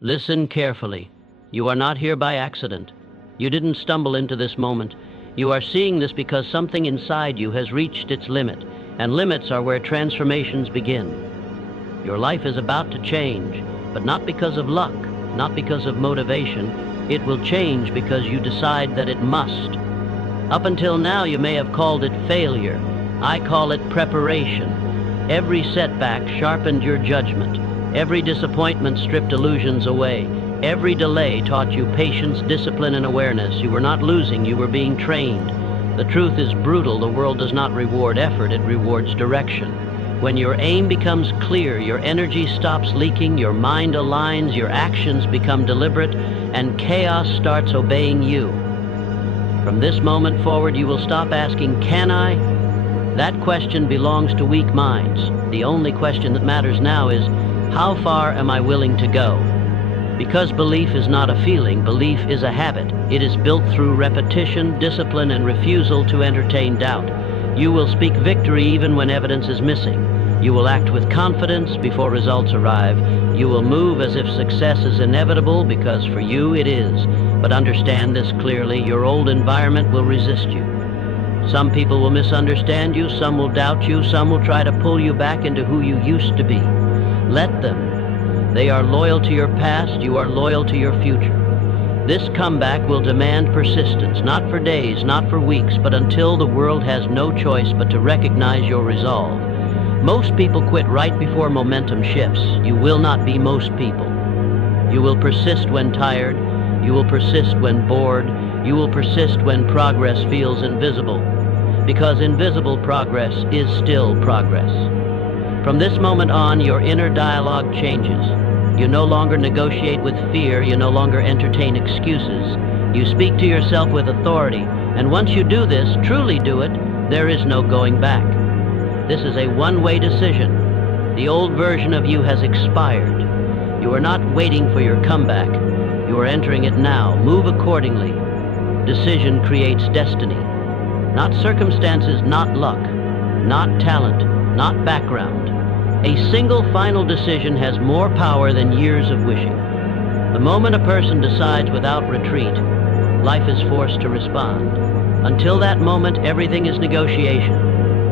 Listen carefully. You are not here by accident. You didn't stumble into this moment. You are seeing this because something inside you has reached its limit, and limits are where transformations begin. Your life is about to change, but not because of luck, not because of motivation. It will change because you decide that it must. Up until now, you may have called it failure. I call it preparation. Every setback sharpened your judgment. Every disappointment stripped illusions away. Every delay taught you patience, discipline, and awareness. You were not losing, you were being trained. The truth is brutal. The world does not reward effort, it rewards direction. When your aim becomes clear, your energy stops leaking, your mind aligns, your actions become deliberate, and chaos starts obeying you. From this moment forward, you will stop asking, "Can I?" That question belongs to weak minds. The only question that matters now is, how far am I willing to go? Because belief is not a feeling, belief is a habit. It is built through repetition, discipline, and refusal to entertain doubt. You will speak victory even when evidence is missing. You will act with confidence before results arrive. You will move as if success is inevitable because for you it is. But understand this clearly, your old environment will resist you. Some people will misunderstand you, some will doubt you, some will try to pull you back into who you used to be. Let them. They are loyal to your past, you are loyal to your future. This comeback will demand persistence, not for days, not for weeks, but until the world has no choice but to recognize your resolve. Most people quit right before momentum shifts. You will not be most people. You will persist when tired. You will persist when bored. You will persist when progress feels invisible. Because invisible progress is still progress. From this moment on, your inner dialogue changes. You no longer negotiate with fear. You no longer entertain excuses. You speak to yourself with authority. And once you do this, truly do it, there is no going back. This is a one-way decision. The old version of you has expired. You are not waiting for your comeback. You are entering it now. Move accordingly. Decision creates destiny. Not circumstances, not luck, not talent, not background. A single final decision has more power than years of wishing. The moment a person decides without retreat, life is forced to respond. Until that moment, everything is negotiation.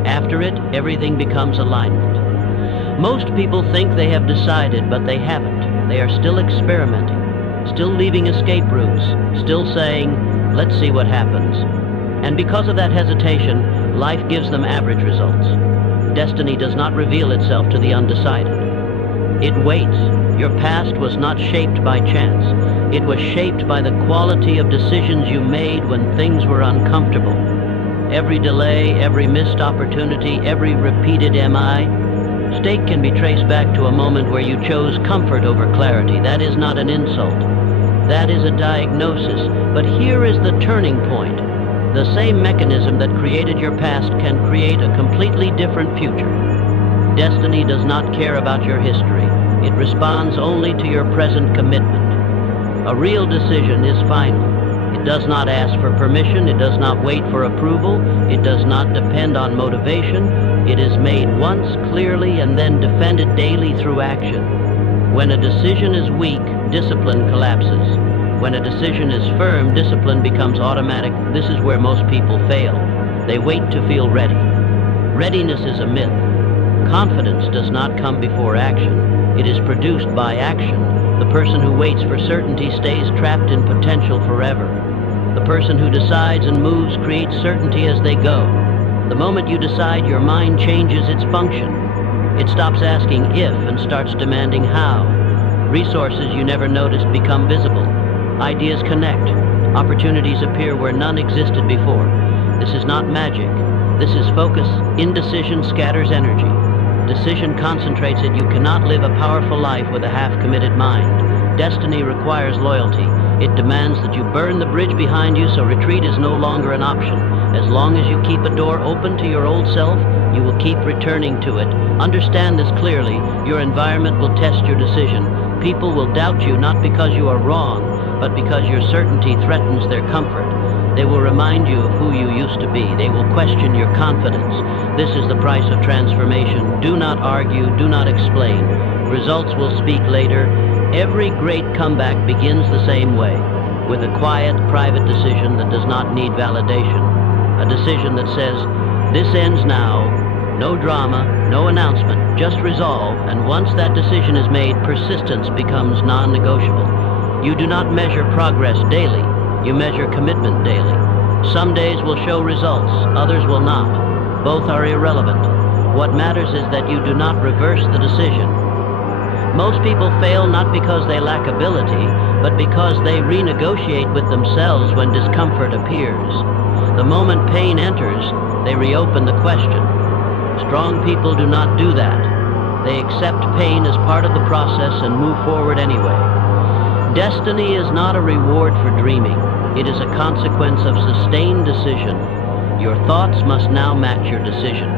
After it, everything becomes alignment. Most people think they have decided, but they haven't. They are still experimenting, still leaving escape routes, still saying, "Let's see what happens." And because of that hesitation, life gives them average results. Destiny does not reveal itself to the undecided. It waits. Your past was not shaped by chance. It was shaped by the quality of decisions you made when things were uncomfortable. Every delay, every missed opportunity, every repeated mistake can be traced back to a moment where you chose comfort over clarity. That is not an insult. That is a diagnosis. But here is the turning point. The same mechanism that created your past can create a completely different future. Destiny does not care about your history. It responds only to your present commitment. A real decision is final. It does not ask for permission. It does not wait for approval. It does not depend on motivation. It is made once clearly and then defended daily through action. When a decision is weak, discipline collapses. When a decision is firm, discipline becomes automatic. This is where most people fail. They wait to feel ready. Readiness is a myth. Confidence does not come before action. It is produced by action. The person who waits for certainty stays trapped in potential forever. The person who decides and moves creates certainty as they go. The moment you decide, your mind changes its function. It stops asking if and starts demanding how. Resources you never noticed become visible. Ideas connect. Opportunities appear where none existed before. This is not magic. This is focus. Indecision scatters energy. Decision concentrates it. You cannot live a powerful life with a half-committed mind. Destiny requires loyalty. It demands that you burn the bridge behind you so retreat is no longer an option. As long as you keep a door open to your old self, you will keep returning to it. Understand this clearly. Your environment will test your decision. People will doubt you not because you are wrong, but because your certainty threatens their comfort. They will remind you of who you used to be. They will question your confidence. This is the price of transformation. Do not argue, do not explain. Results will speak later. Every great comeback begins the same way, with a quiet, private decision that does not need validation. A decision that says, this ends now, no drama, no announcement, just resolve, and once that decision is made, persistence becomes non-negotiable. You do not measure progress daily, you measure commitment daily. Some days will show results, others will not. Both are irrelevant. What matters is that you do not reverse the decision. Most people fail not because they lack ability, but because they renegotiate with themselves when discomfort appears. The moment pain enters, they reopen the question. Strong people do not do that. They accept pain as part of the process and move forward anyway. Destiny is not a reward for dreaming. It is a consequence of sustained decision. Your thoughts must now match your decision.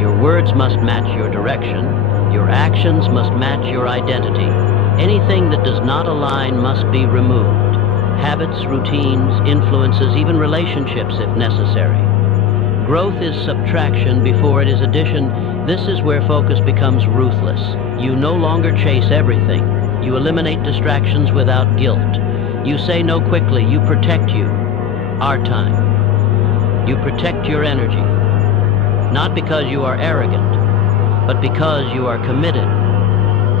Your words must match your direction. Your actions must match your identity. Anything that does not align must be removed. Habits, routines, influences, even relationships if necessary. Growth is subtraction before it is addition. This is where focus becomes ruthless. You no longer chase everything. You eliminate distractions without guilt. You say no quickly. You protect our time. You protect your energy. Not because you are arrogant, but because you are committed.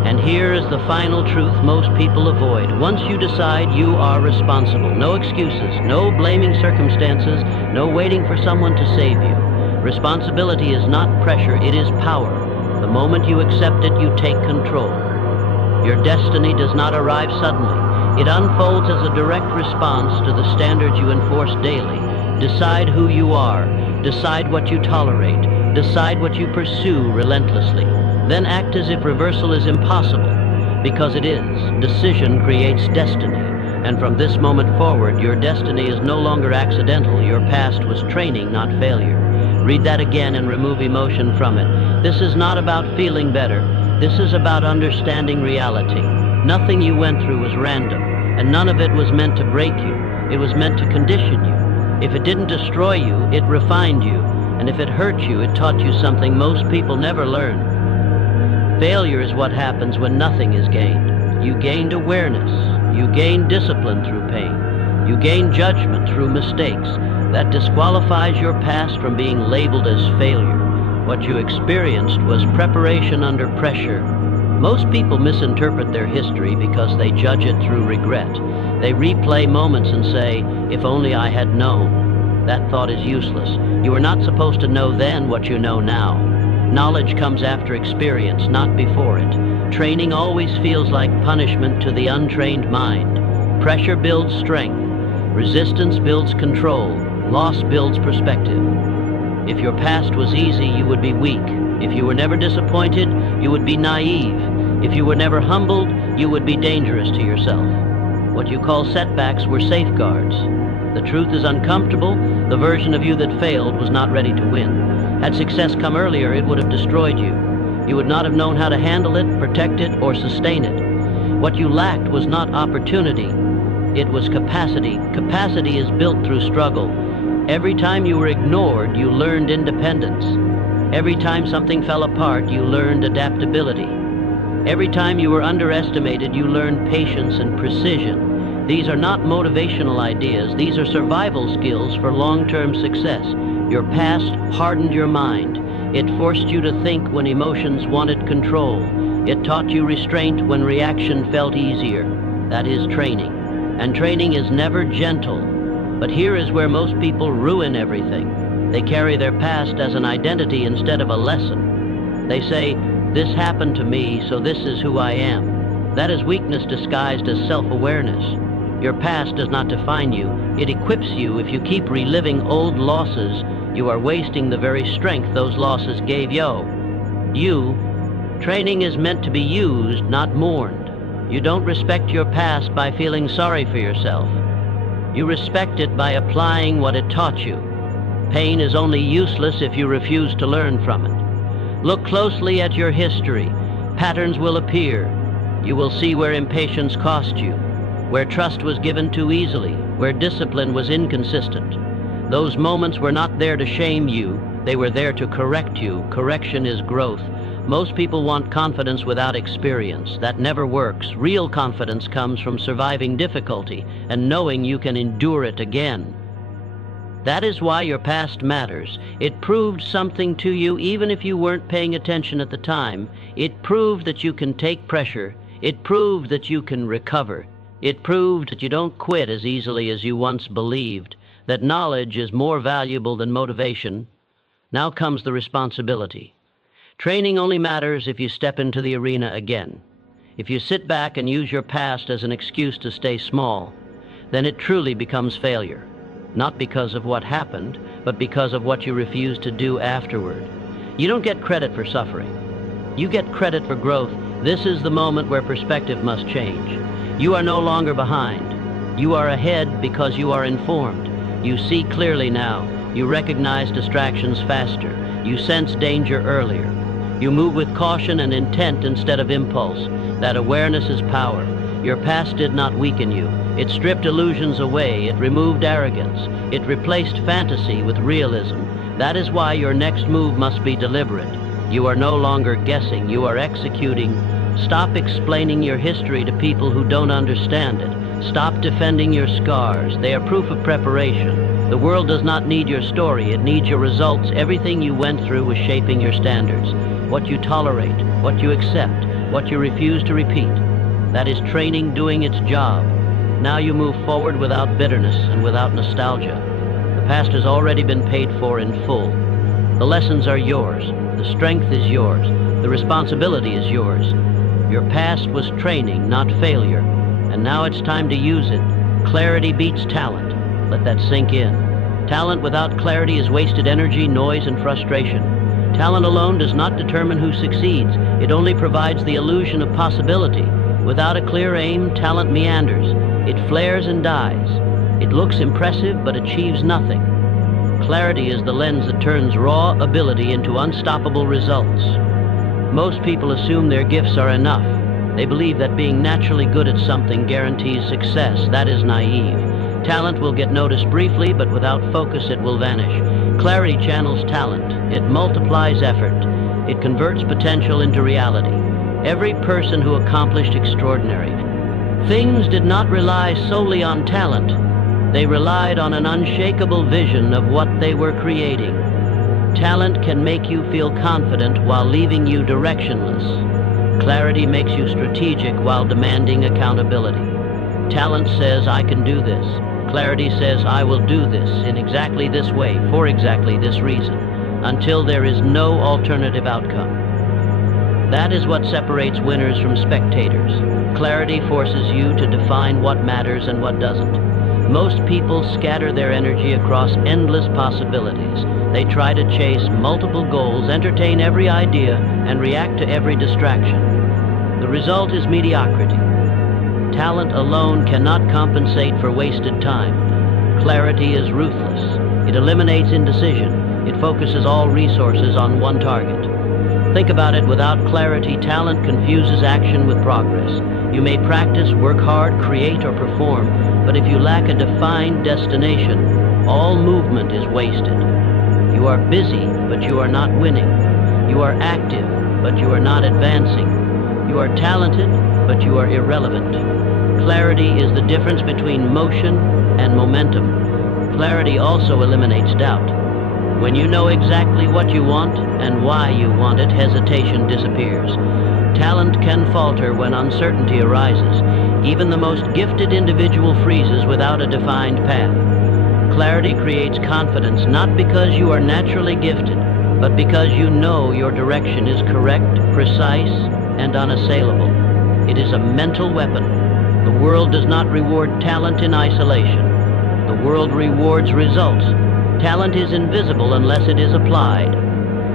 And here is the final truth most people avoid. Once you decide, you are responsible. No excuses, no blaming circumstances, no waiting for someone to save you. Responsibility is not pressure, it is power. The moment you accept it, you take control. Your destiny does not arrive suddenly. It unfolds as a direct response to the standards you enforce daily. Decide who you are. Decide what you tolerate. Decide what you pursue relentlessly. Then act as if reversal is impossible, because it is. Decision creates destiny, and from this moment forward, your destiny is no longer accidental. Your past was training, not failure. Read that again and remove emotion from it. This is not about feeling better. This is about understanding reality. Nothing you went through was random, and none of it was meant to break you. It was meant to condition you. If it didn't destroy you, it refined you, and if it hurt you, it taught you something most people never learn. Failure is what happens when nothing is gained. You gained awareness. You gained discipline through pain. You gained judgment through mistakes. That disqualifies your past from being labeled as failure. What you experienced was preparation under pressure. Most people misinterpret their history because they judge it through regret. They replay moments and say, if only I had known. That thought is useless. You were not supposed to know then what you know now. Knowledge comes after experience, not before it. Training always feels like punishment to the untrained mind. Pressure builds strength. Resistance builds control. Loss builds perspective. If your past was easy, you would be weak. If you were never disappointed, you would be naive. If you were never humbled, you would be dangerous to yourself. What you call setbacks were safeguards. The truth is uncomfortable. The version of you that failed was not ready to win. Had success come earlier, it would have destroyed you. You would not have known how to handle it, protect it, or sustain it. What you lacked was not opportunity. It was capacity. Capacity is built through struggle. Every time you were ignored, you learned independence. Every time something fell apart, you learned adaptability. Every time you were underestimated, you learned patience and precision. These are not motivational ideas. These are survival skills for long-term success. Your past hardened your mind. It forced you to think when emotions wanted control. It taught you restraint when reaction felt easier. That is training. And training is never gentle. But here is where most people ruin everything. They carry their past as an identity instead of a lesson. They say, this happened to me, so this is who I am. That is weakness disguised as self-awareness. Your past does not define you. It equips you. If you keep reliving old losses, you are wasting the very strength those losses gave you. Training is meant to be used, not mourned. You don't respect your past by feeling sorry for yourself. You respect it by applying what it taught you. Pain is only useless if you refuse to learn from it. Look closely at your history. Patterns will appear. You will see where impatience cost you, where trust was given too easily, where discipline was inconsistent. Those moments were not there to shame you. They were there to correct you. Correction is growth. Most people want confidence without experience. That never works. Real confidence comes from surviving difficulty and knowing you can endure it again. That is why your past matters. It proved something to you even if you weren't paying attention at the time. It proved that you can take pressure. It proved that you can recover. It proved that you don't quit as easily as you once believed, that knowledge is more valuable than motivation. Now comes the responsibility. Training only matters if you step into the arena again. If you sit back and use your past as an excuse to stay small, then it truly becomes failure. Not because of what happened, but because of what you refuse to do afterward. You don't get credit for suffering. You get credit for growth. This is the moment where perspective must change. You are no longer behind. You are ahead because you are informed. You see clearly now. You recognize distractions faster. You sense danger earlier. You move with caution and intent instead of impulse. That awareness is power. Your past did not weaken you. It stripped illusions away. It removed arrogance. It replaced fantasy with realism. That is why your next move must be deliberate. You are no longer guessing. You are executing. Stop explaining your history to people who don't understand it. Stop defending your scars. They are proof of preparation. The world does not need your story. It needs your results. Everything you went through was shaping your standards. What you tolerate, what you accept, what you refuse to repeat. That is training doing its job. Now you move forward without bitterness and without nostalgia. The past has already been paid for in full. The lessons are yours. The strength is yours. The responsibility is yours. Your past was training, not failure. And now it's time to use it. Clarity beats talent. Let that sink in. Talent without clarity is wasted energy, noise, and frustration. Talent alone does not determine who succeeds. It only provides the illusion of possibility. Without a clear aim, talent meanders. It flares and dies. It looks impressive but achieves nothing. Clarity is the lens that turns raw ability into unstoppable results. Most people assume their gifts are enough. They believe that being naturally good at something guarantees success. That is naive. Talent will get noticed briefly, but without focus it will vanish. Clarity channels talent. It multiplies effort. It converts potential into reality. Every person who accomplished extraordinary things did not rely solely on talent. They relied on an unshakable vision of what they were creating. Talent can make you feel confident while leaving you directionless. Clarity makes you strategic while demanding accountability. Talent says, I can do this. Clarity says, I will do this in exactly this way, for exactly this reason, until there is no alternative outcome. That is what separates winners from spectators. Clarity forces you to define what matters and what doesn't. Most people scatter their energy across endless possibilities. They try to chase multiple goals, entertain every idea, and react to every distraction. The result is mediocrity. Talent alone cannot compensate for wasted time. Clarity is ruthless. It eliminates indecision. It focuses all resources on one target. Think about it. Without clarity, talent confuses action with progress. You may practice, work hard, create, or perform, but if you lack a defined destination, all movement is wasted. You are busy, but you are not winning. You are active, but you are not advancing. You are talented, but you are irrelevant. Clarity is the difference between motion and momentum. Clarity also eliminates doubt. When you know exactly what you want and why you want it, hesitation disappears. Talent can falter when uncertainty arises. Even the most gifted individual freezes without a defined path. Clarity creates confidence not because you are naturally gifted, but because you know your direction is correct, precise, and unassailable. It is a mental weapon. The world does not reward talent in isolation. The world rewards results. Talent is invisible unless it is applied.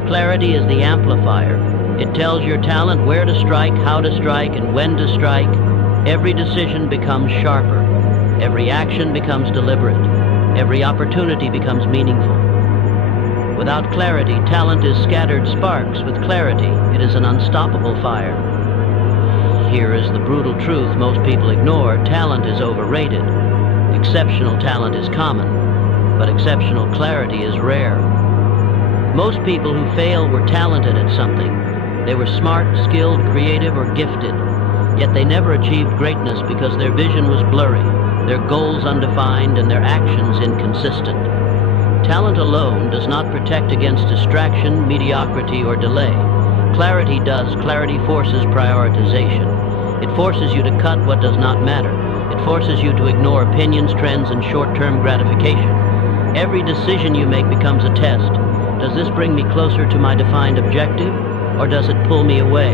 Clarity is the amplifier. It tells your talent where to strike, how to strike, and when to strike. Every decision becomes sharper. Every action becomes deliberate. Every opportunity becomes meaningful. Without clarity, talent is scattered sparks. With clarity, it is an unstoppable fire. Here is the brutal truth most people ignore. Talent is overrated. Exceptional talent is common, but exceptional clarity is rare. Most people who fail were talented at something. They were smart, skilled, creative, or gifted, yet they never achieved greatness because their vision was blurry, their goals undefined, and their actions inconsistent. Talent alone does not protect against distraction, mediocrity, or delay. Clarity does. Clarity forces prioritization. It forces you to cut what does not matter. It forces you to ignore opinions, trends, and short-term gratification. Every decision you make becomes a test. Does this bring me closer to my defined objective, or does it pull me away?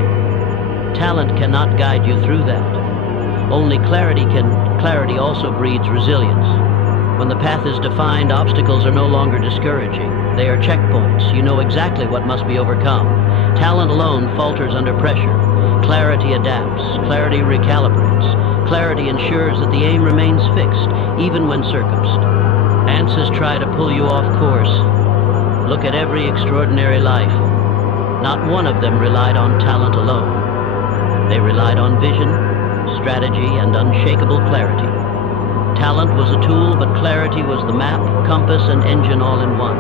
Talent cannot guide you through that. Only clarity can. Clarity also breeds resilience. When the path is defined, obstacles are no longer discouraging. They are checkpoints. You know exactly what must be overcome. Talent alone falters under pressure. Clarity adapts. Clarity recalibrates. Clarity ensures that the aim remains fixed, even when circumstanced. Answers try to pull you off course. Look at every extraordinary life. Not one of them relied on talent alone. They relied on vision, strategy, and unshakable clarity. Talent was a tool, but clarity was the map, compass, and engine all in one.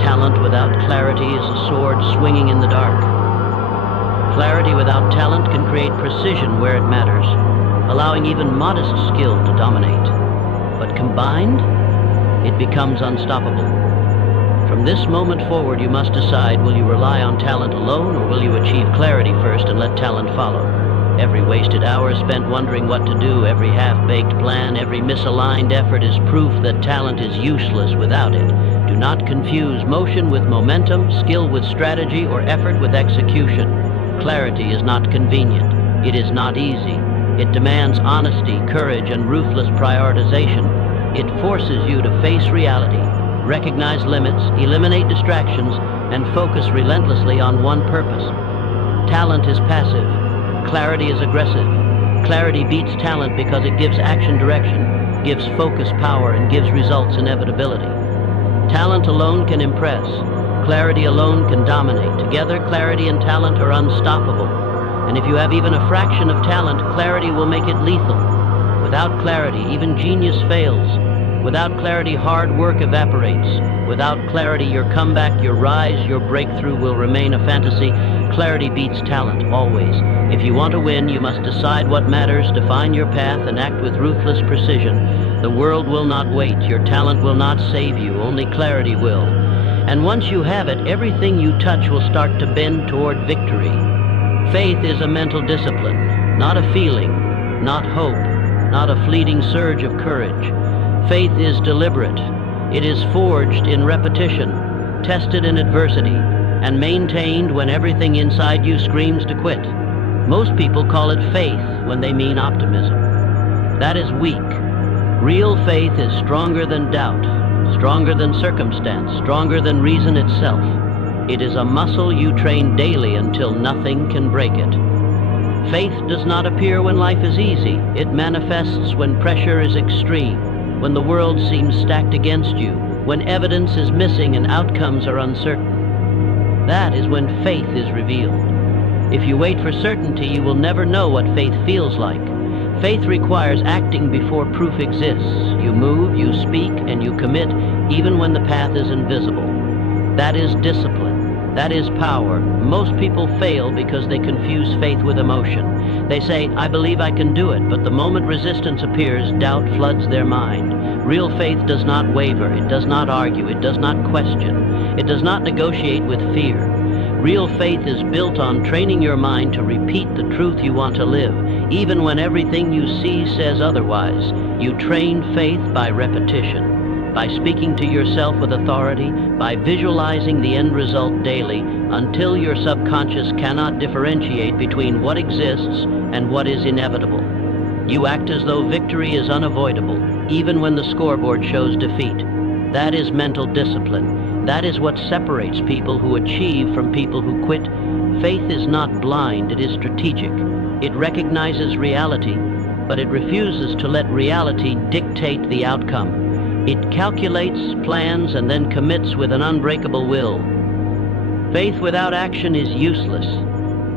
Talent without clarity is a sword swinging in the dark. Clarity without talent can create precision where it matters, allowing even modest skill to dominate. But combined, it becomes unstoppable. From this moment forward, you must decide, will you rely on talent alone, or will you achieve clarity first and let talent follow? Every wasted hour spent wondering what to do, every half-baked plan, every misaligned effort is proof that talent is useless without it. Do not confuse motion with momentum, skill with strategy, or effort with execution. Clarity is not convenient. It is not easy. It demands honesty, courage, and ruthless prioritization. It forces you to face reality, recognize limits, eliminate distractions, and focus relentlessly on one purpose. Talent is passive. Clarity is aggressive. Clarity beats talent because it gives action direction, gives focus power, and gives results inevitability. Talent alone can impress. Clarity alone can dominate. Together, clarity and talent are unstoppable. And if you have even a fraction of talent, clarity will make it lethal. Without clarity, even genius fails. Without clarity, hard work evaporates. Without clarity, your comeback, your rise, your breakthrough will remain a fantasy. Clarity beats talent, always. If you want to win, you must decide what matters, define your path, and act with ruthless precision. The world will not wait. Your talent will not save you. Only clarity will. And once you have it, everything you touch will start to bend toward victory. Faith is a mental discipline, not a feeling, not hope, not a fleeting surge of courage. Faith is deliberate. It is forged in repetition, tested in adversity, and maintained when everything inside you screams to quit. Most people call it faith when they mean optimism. That is weak. Real faith is stronger than doubt, stronger than circumstance, stronger than reason itself. It is a muscle you train daily until nothing can break it. Faith does not appear when life is easy. It manifests when pressure is extreme, when the world seems stacked against you, when evidence is missing and outcomes are uncertain. That is when faith is revealed. If you wait for certainty, you will never know what faith feels like. Faith requires acting before proof exists. You move, you speak, and you commit, even when the path is invisible. That is discipline. That is power. Most people fail because they confuse faith with emotion. They say, I believe I can do it, but the moment resistance appears, doubt floods their mind. Real faith does not waver. It does not argue. It does not question. It does not negotiate with fear. Real faith is built on training your mind to repeat the truth you want to live, even when everything you see says otherwise. You train faith by repetition, by speaking to yourself with authority, by visualizing the end result daily, until your subconscious cannot differentiate between what exists and what is inevitable. You act as though victory is unavoidable, even when the scoreboard shows defeat. That is mental discipline. That is what separates people who achieve from people who quit. Faith is not blind, it is strategic. It recognizes reality, but it refuses to let reality dictate the outcome. It calculates, plans, and then commits with an unbreakable will. Faith without action is useless.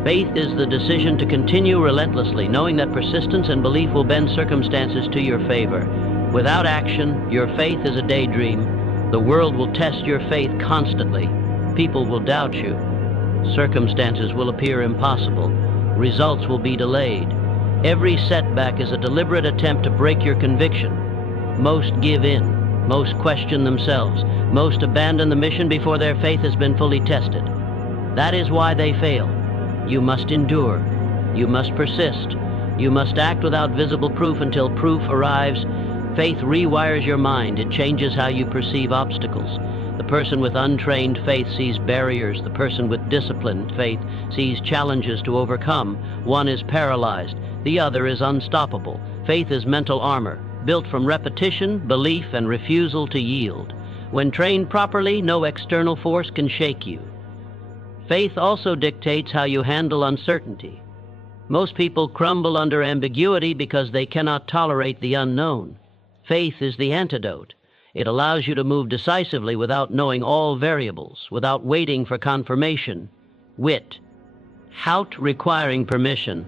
Faith is the decision to continue relentlessly, knowing that persistence and belief will bend circumstances to your favor. Without action, your faith is a daydream. The world will test your faith constantly. People will doubt you. Circumstances will appear impossible. Results will be delayed. Every setback is a deliberate attempt to break your conviction. Most give in. Most question themselves. Most abandon the mission before their faith has been fully tested. That is why they fail. You must endure. You must persist. You must act without visible proof until proof arrives. Faith rewires your mind. It changes how you perceive obstacles. The person with untrained faith sees barriers. The person with disciplined faith sees challenges to overcome. One is paralyzed. The other is unstoppable. Faith is mental armor, built from repetition, belief, and refusal to yield. When trained properly, no external force can shake you. Faith also dictates how you handle uncertainty. Most people crumble under ambiguity because they cannot tolerate the unknown. Faith is the antidote. It allows you to move decisively without knowing all variables, without waiting for confirmation. Wit. Without requiring permission.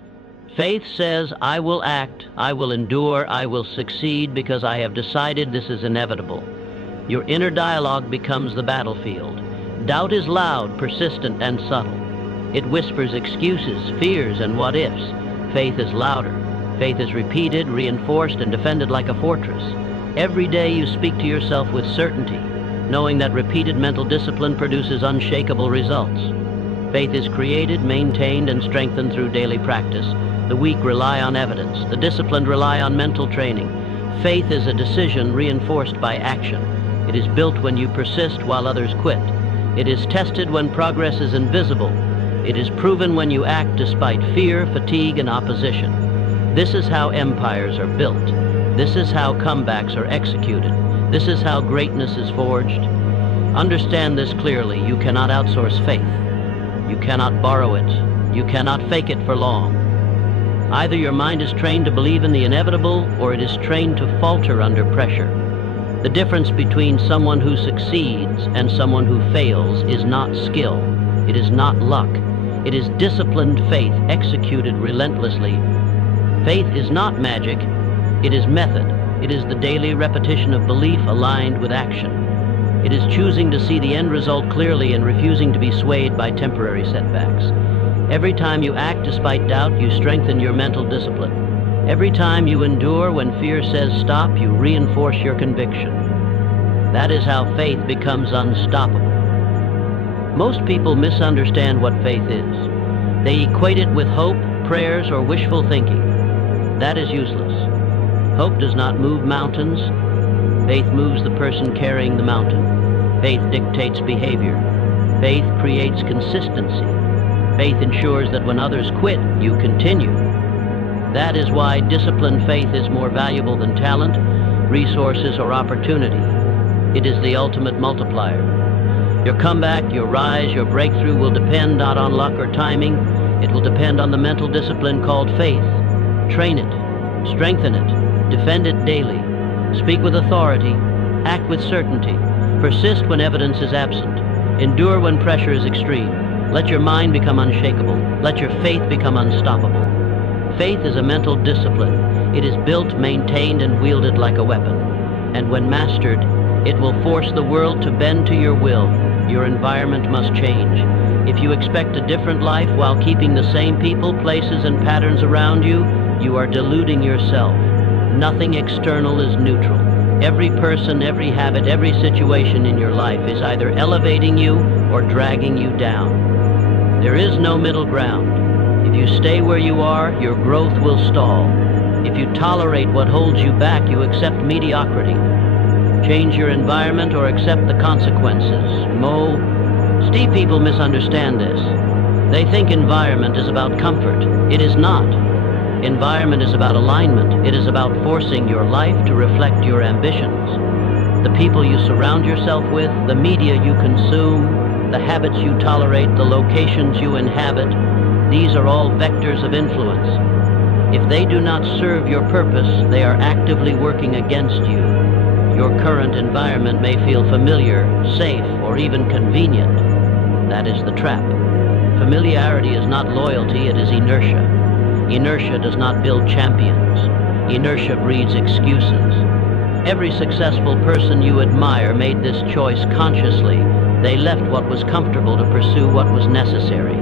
Faith says, I will act, I will endure, I will succeed because I have decided this is inevitable. Your inner dialogue becomes the battlefield. Doubt is loud, persistent, and subtle. It whispers excuses, fears, and what-ifs. Faith is louder. Faith is repeated, reinforced, and defended like a fortress. Every day you speak to yourself with certainty, knowing that repeated mental discipline produces unshakable results. Faith is created, maintained, and strengthened through daily practice. The weak rely on evidence. The disciplined rely on mental training. Faith is a decision reinforced by action. It is built when you persist while others quit. It is tested when progress is invisible. It is proven when you act despite fear, fatigue, and opposition. This is how empires are built. This is how comebacks are executed. This is how greatness is forged. Understand this clearly. You cannot outsource faith. You cannot borrow it. You cannot fake it for long. Either your mind is trained to believe in the inevitable, or it is trained to falter under pressure. The difference between someone who succeeds and someone who fails is not skill. It is not luck. It is disciplined faith executed relentlessly. Faith is not magic. It is method. It is the daily repetition of belief aligned with action. It is choosing to see the end result clearly and refusing to be swayed by temporary setbacks. Every time you act despite doubt, you strengthen your mental discipline. Every time you endure when fear says stop, you reinforce your conviction. That is how faith becomes unstoppable. Most people misunderstand what faith is. They equate it with hope, prayers, or wishful thinking. That is useless. Hope does not move mountains. Faith moves the person carrying the mountain. Faith dictates behavior. Faith creates consistency. Faith ensures that when others quit, you continue. That is why disciplined faith is more valuable than talent, resources, or opportunity. It is the ultimate multiplier. Your comeback, your rise, your breakthrough will depend not on luck or timing. It will depend on the mental discipline called faith. Train it, strengthen it, defend it daily. Speak with authority, act with certainty, persist when evidence is absent, endure when pressure is extreme. Let your mind become unshakable. Let your faith become unstoppable. Faith is a mental discipline. It is built, maintained, and wielded like a weapon. And when mastered, it will force the world to bend to your will. Your environment must change. If you expect a different life while keeping the same people, places, and patterns around you, you are deluding yourself. Nothing external is neutral. Every person, every habit, every situation in your life is either elevating you or dragging you down. There is no middle ground. If you stay where you are, your growth will stall. If you tolerate what holds you back, you accept mediocrity. Change your environment or accept the consequences. Steep people misunderstand this. They think environment is about comfort. It is not. Environment is about alignment. It is about forcing your life to reflect your ambitions. The people you surround yourself with, the media you consume, the habits you tolerate, the locations you inhabit, these are all vectors of influence. If they do not serve your purpose, they are actively working against you. Your current environment may feel familiar, safe, or even convenient. That is the trap. Familiarity is not loyalty, it is inertia. Inertia does not build champions. Inertia breeds excuses. Every successful person you admire made this choice consciously. They left what was comfortable to pursue what was necessary.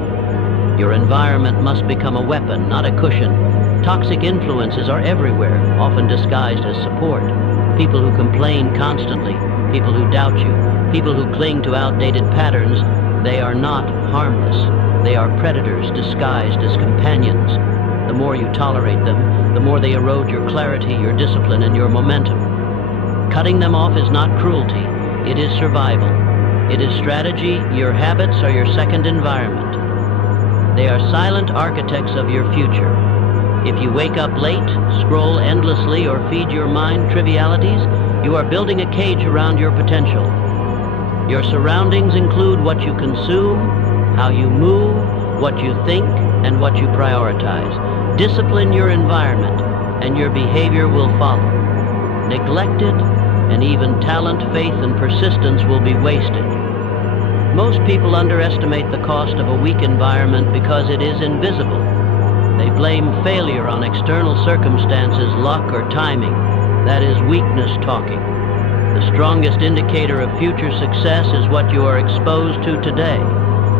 Your environment must become a weapon, not a cushion. Toxic influences are everywhere, often disguised as support. People who complain constantly, people who doubt you, people who cling to outdated patterns, they are not harmless. They are predators disguised as companions. The more you tolerate them, the more they erode your clarity, your discipline, and your momentum. Cutting them off is not cruelty, it is survival. It is strategy. Your habits are your second environment. They are silent architects of your future. If you wake up late, scroll endlessly, or feed your mind trivialities, you are building a cage around your potential. Your surroundings include what you consume, how you move, what you think, and what you prioritize. Discipline your environment, and your behavior will follow. Neglected, and even talent, faith, and persistence will be wasted. Most people underestimate the cost of a weak environment because it is invisible. They blame failure on external circumstances, luck, or timing. That is weakness talking. The strongest indicator of future success is what you are exposed to today.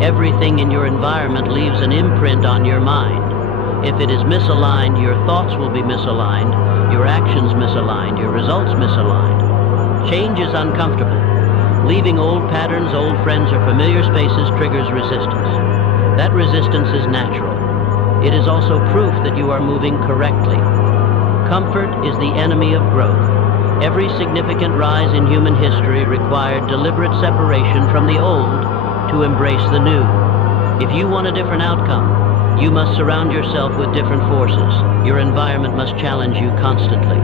Everything in your environment leaves an imprint on your mind. If it is misaligned, your thoughts will be misaligned, your actions misaligned, your results misaligned. Change is uncomfortable. Leaving old patterns, old friends, or familiar spaces triggers resistance. That resistance is natural. It is also proof that you are moving correctly. Comfort is the enemy of growth. Every significant rise in human history required deliberate separation from the old to embrace the new. If you want a different outcome, you must surround yourself with different forces. Your environment must challenge you constantly.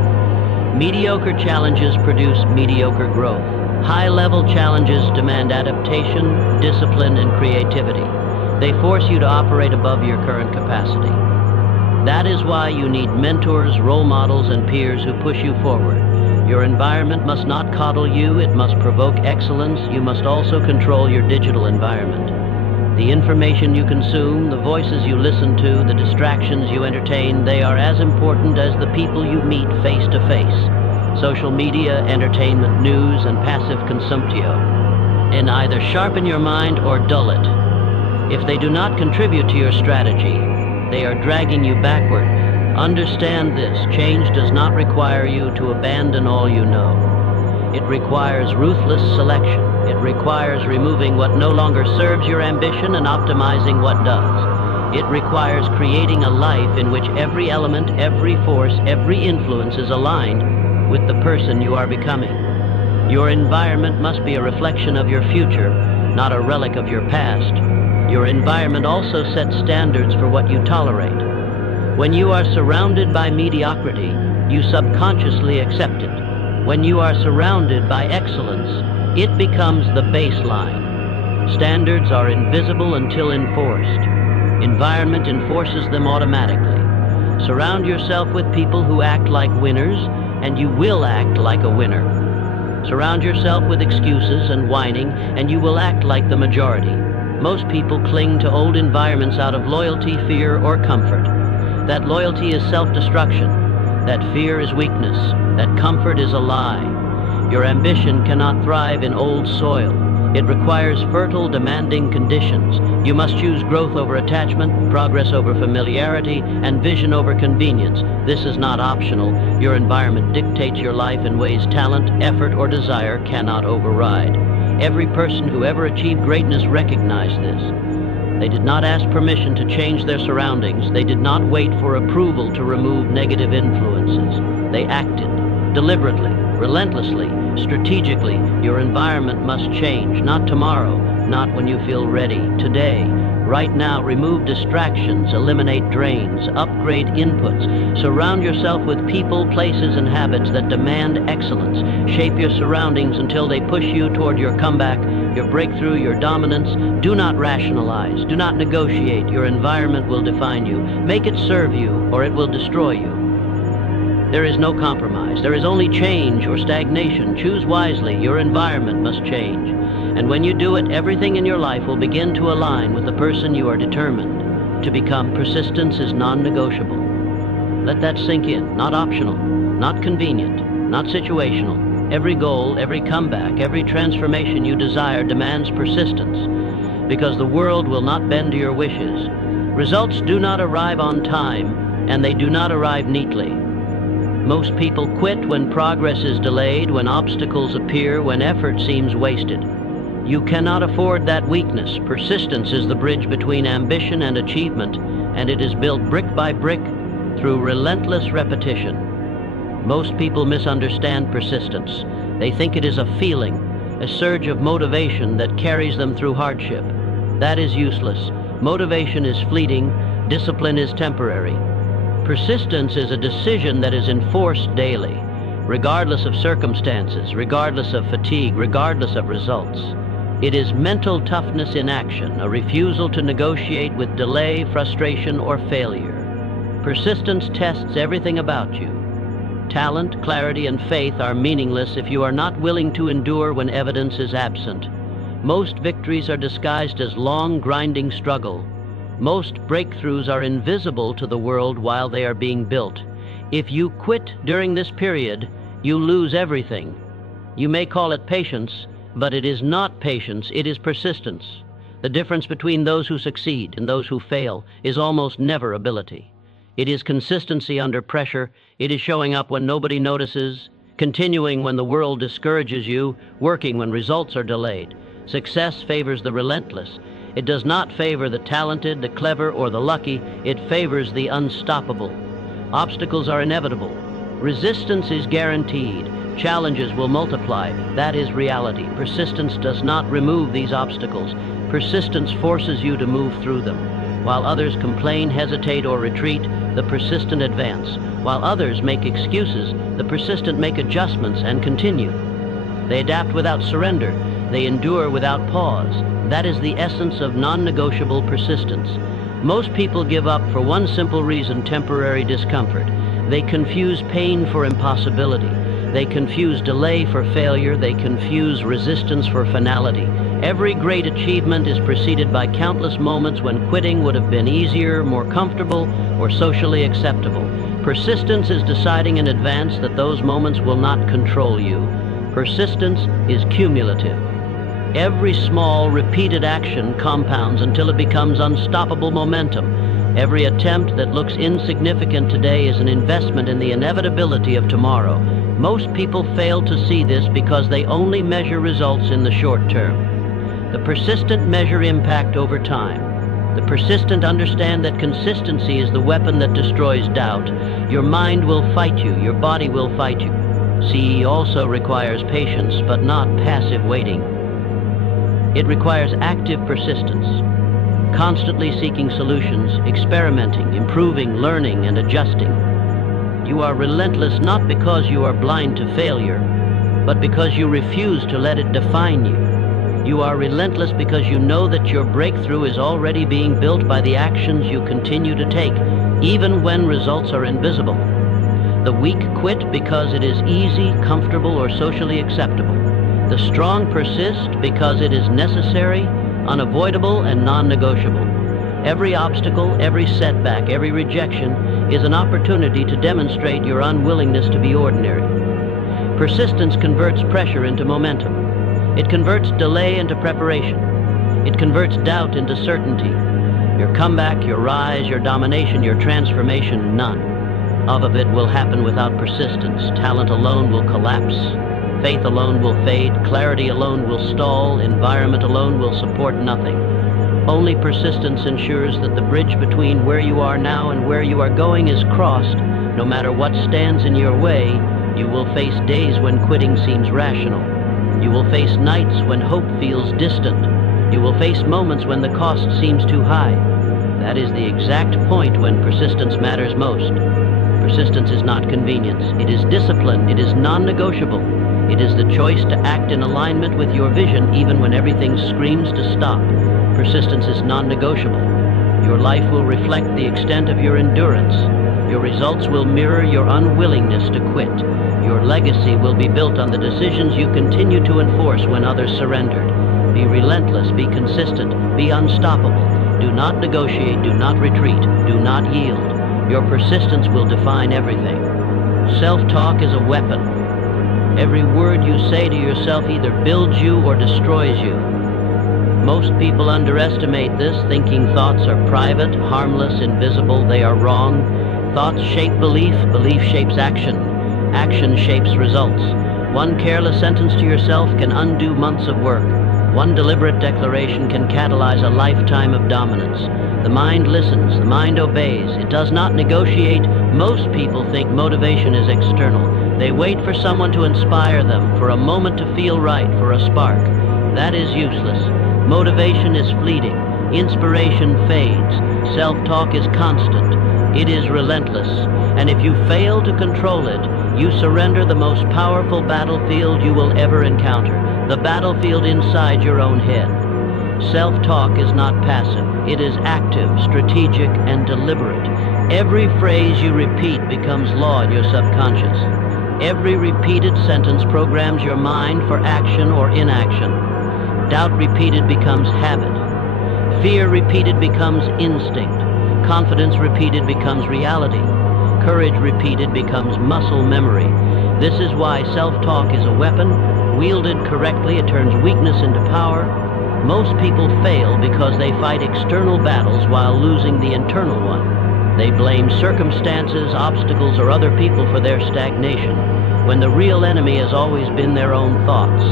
Mediocre challenges produce mediocre growth. High-level challenges demand adaptation, discipline, and creativity. They force you to operate above your current capacity. That is why you need mentors, role models, and peers who push you forward. Your environment must not coddle you, it must provoke excellence. You must also control your digital environment. The information you consume, the voices you listen to, the distractions you entertain, they are as important as the people you meet face to face. Social media, entertainment, news, and passive consumptio. And either sharpen your mind or dull it. If they do not contribute to your strategy, they are dragging you backward. Understand this: change does not require you to abandon all you know. It requires ruthless selection. It requires removing what no longer serves your ambition and optimizing what does. It requires creating a life in which every element, every force, every influence is aligned with the person you are becoming. Your environment must be a reflection of your future, not a relic of your past. Your environment also sets standards for what you tolerate. When you are surrounded by mediocrity, you subconsciously accept it. When you are surrounded by excellence, it becomes the baseline. Standards are invisible until enforced. Environment enforces them automatically. Surround yourself with people who act like winners, and you will act like a winner. Surround yourself with excuses and whining, and you will act like the majority. Most people cling to old environments out of loyalty, fear, or comfort. That loyalty is self-destruction. That fear is weakness. That comfort is a lie. Your ambition cannot thrive in old soil. It requires fertile, demanding conditions. You must choose growth over attachment, progress over familiarity, and vision over convenience. This is not optional. Your environment dictates your life in ways talent, effort, or desire cannot override. Every person who ever achieved greatness recognized this. They did not ask permission to change their surroundings. They did not wait for approval to remove negative influences. They acted deliberately, relentlessly, strategically. Your environment must change, not tomorrow, not when you feel ready. Today, right now, remove distractions, eliminate drains, upgrade inputs. Surround yourself with people, places, and habits that demand excellence. Shape your surroundings until they push you toward your comeback, your breakthrough, your dominance. Do not rationalize. Do not negotiate. Your environment will define you. Make it serve you, or it will destroy you. There is no compromise. There is only change or stagnation. Choose wisely. Your environment must change. And when you do it, everything in your life will begin to align with the person you are determined to become. Persistence is non-negotiable. Let that sink in. Not optional, not convenient, not situational. Every goal, every comeback, every transformation you desire demands persistence, because the world will not bend to your wishes. Results do not arrive on time, and they do not arrive neatly. Most people quit when progress is delayed, when obstacles appear, when effort seems wasted. You cannot afford that weakness. Persistence is the bridge between ambition and achievement, and it is built brick by brick through relentless repetition. Most people misunderstand persistence. They think it is a feeling, a surge of motivation that carries them through hardship. That is useless. Motivation is fleeting, discipline is temporary. Persistence is a decision that is enforced daily, regardless of circumstances, regardless of fatigue, regardless of results. It is mental toughness in action, a refusal to negotiate with delay, frustration, or failure. Persistence tests everything about you. Talent, clarity, and faith are meaningless if you are not willing to endure when evidence is absent. Most victories are disguised as long, grinding struggle. Most breakthroughs are invisible to the world while they are being built. If you quit during this period, you lose everything. You may call it patience, but it is not patience, it is persistence. The difference between those who succeed and those who fail is almost never ability. It is consistency under pressure. It is showing up when nobody notices, continuing when the world discourages you, working when results are delayed. Success favors the relentless. It does not favor the talented, the clever, or the lucky. It favors the unstoppable. Obstacles are inevitable. Resistance is guaranteed. Challenges will multiply. That is reality. Persistence does not remove these obstacles. Persistence forces you to move through them. While others complain, hesitate, or retreat, the persistent advance. While others make excuses, the persistent make adjustments and continue. They adapt without surrender. They endure without pause. That is the essence of non-negotiable persistence. Most people give up for one simple reason: temporary discomfort. They confuse pain for impossibility. They confuse delay for failure. They confuse resistance for finality. Every great achievement is preceded by countless moments when quitting would have been easier, more comfortable, or socially acceptable. Persistence is deciding in advance that those moments will not control you. Persistence is cumulative. Every small, repeated action compounds until it becomes unstoppable momentum. Every attempt that looks insignificant today is an investment in the inevitability of tomorrow. Most people fail to see this because they only measure results in the short term. The persistent measure impact over time. The persistent understand that consistency is the weapon that destroys doubt. Your mind will fight you. Your body will fight you. CE also requires patience, but not passive waiting. It requires active persistence, constantly seeking solutions, experimenting, improving, learning, and adjusting. You are relentless not because you are blind to failure, but because you refuse to let it define you. You are relentless because you know that your breakthrough is already being built by the actions you continue to take, even when results are invisible. The weak quit because it is easy, comfortable, or socially acceptable. The strong persist because it is necessary, unavoidable, and non-negotiable. Every obstacle, every setback, every rejection is an opportunity to demonstrate your unwillingness to be ordinary. Persistence converts pressure into momentum. It converts delay into preparation. It converts doubt into certainty. Your comeback, your rise, your domination, your transformation, none of it will happen without persistence. Talent alone will collapse. Faith alone will fade. Clarity alone will stall. Environment alone will support nothing. Only persistence ensures that the bridge between where you are now and where you are going is crossed. No matter what stands in your way, you will face days when quitting seems rational. You will face nights when hope feels distant. You will face moments when the cost seems too high. That is the exact point when persistence matters most. Persistence is not convenience. It is discipline. It is non-negotiable. It is the choice to act in alignment with your vision even when everything screams to stop. Persistence is non-negotiable. Your life will reflect the extent of your endurance. Your results will mirror your unwillingness to quit. Your legacy will be built on the decisions you continue to enforce when others surrendered. Be relentless, be consistent, be unstoppable. Do not negotiate, do not retreat, do not yield. Your persistence will define everything. Self-talk is a weapon. Every word you say to yourself either builds you or destroys you. Most people underestimate this, thinking thoughts are private, harmless, invisible. They are wrong. Thoughts shape belief, belief shapes action, action shapes results. One careless sentence to yourself can undo months of work. One deliberate declaration can catalyze a lifetime of dominance. The mind listens, the mind obeys. It does not negotiate. Most people think motivation is external. They wait for someone to inspire them, for a moment to feel right, for a spark. That is useless. Motivation is fleeting. Inspiration fades. Self-talk is constant. It is relentless. And if you fail to control it, you surrender the most powerful battlefield you will ever encounter, the battlefield inside your own head. Self-talk is not passive. It is active, strategic, and deliberate. Every phrase you repeat becomes law in your subconscious. Every repeated sentence programs your mind for action or inaction. Doubt repeated becomes habit. Fear repeated becomes instinct. Confidence repeated becomes reality. Courage repeated becomes muscle memory. This is why self-talk is a weapon. Wielded correctly, it turns weakness into power. Most people fail because they fight external battles while losing the internal one. They blame circumstances, obstacles, or other people for their stagnation, when the real enemy has always been their own thoughts.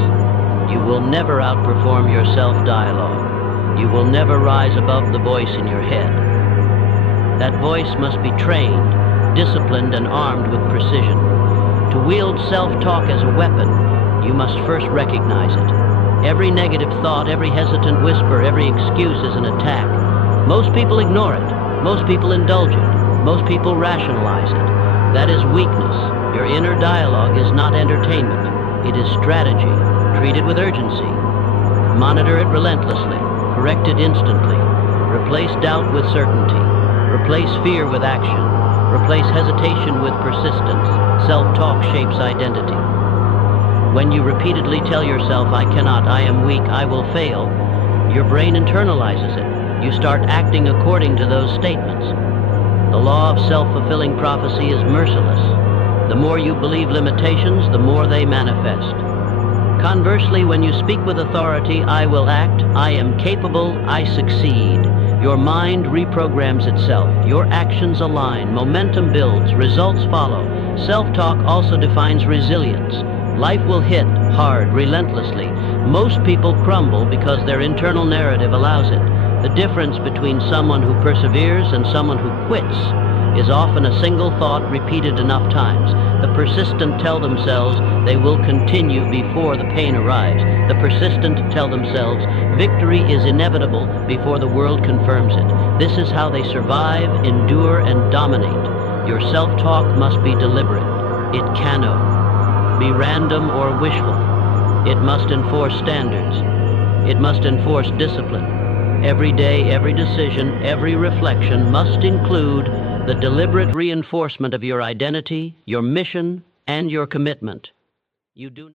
You will never outperform your self-dialogue. You will never rise above the voice in your head. That voice must be trained, disciplined, and armed with precision. To wield self-talk as a weapon, you must first recognize it. Every negative thought, every hesitant whisper, every excuse is an attack. Most people ignore it. Most people indulge it. Most people rationalize it. That is weakness. Your inner dialogue is not entertainment. It is strategy. Treat it with urgency. Monitor it relentlessly. Correct it instantly. Replace doubt with certainty. Replace fear with action. Replace hesitation with persistence. Self-talk shapes identity. When you repeatedly tell yourself, I cannot, I am weak, I will fail, your brain internalizes it. You start acting according to those statements. The law of self-fulfilling prophecy is merciless. The more you believe limitations, the more they manifest. Conversely, when you speak with authority, I will act, I am capable, I succeed, your mind reprograms itself. Your actions align, momentum builds, results follow. Self-talk also defines resilience. Life will hit hard, relentlessly. Most people crumble because their internal narrative allows it. The difference between someone who perseveres and someone who quits is often a single thought repeated enough times. The persistent tell themselves they will continue before the pain arrives. The persistent tell themselves victory is inevitable before the world confirms it. This is how they survive, endure, and dominate. Your self-talk must be deliberate. It cannot be random or wishful. It must enforce standards. It must enforce discipline. Every day, every decision, every reflection must include the deliberate reinforcement of your identity, your mission, and your commitment. You do